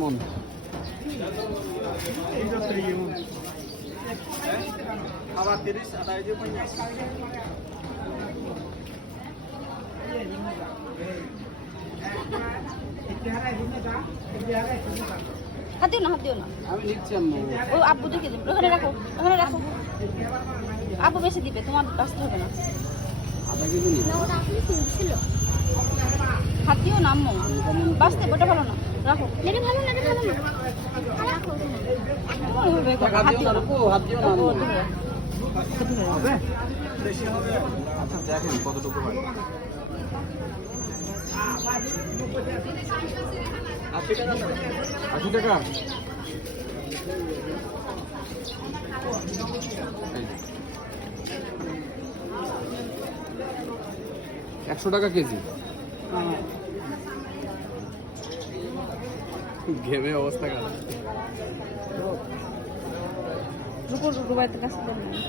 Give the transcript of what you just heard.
মন হাত দিও না হাত দিও না। আমি নিচ্ছি ও আব্বু দেখে দেবে ওখানে রাখো ওখানে রাখো। আব্বু বেশি দিবে তোমার বাঁচতে হবে না। আধা কেজি না আম্মু বাঁচতে ওটা ভালো না। রাখো। এটা ভালো না এটা ভালো না? রাখো ওইভাবে করো, হাত হাত দিও দিও না না রূপু, হাত দিও না হবে বেশি হবে আচ্ছা দেখেন কতটুকু হয় আশি টাকা আশি টাকা একশো টাকা কেজি। ঘেমে অবস্থা খারাপ রুকো রুকো বাড়িতে কাছে দেবে না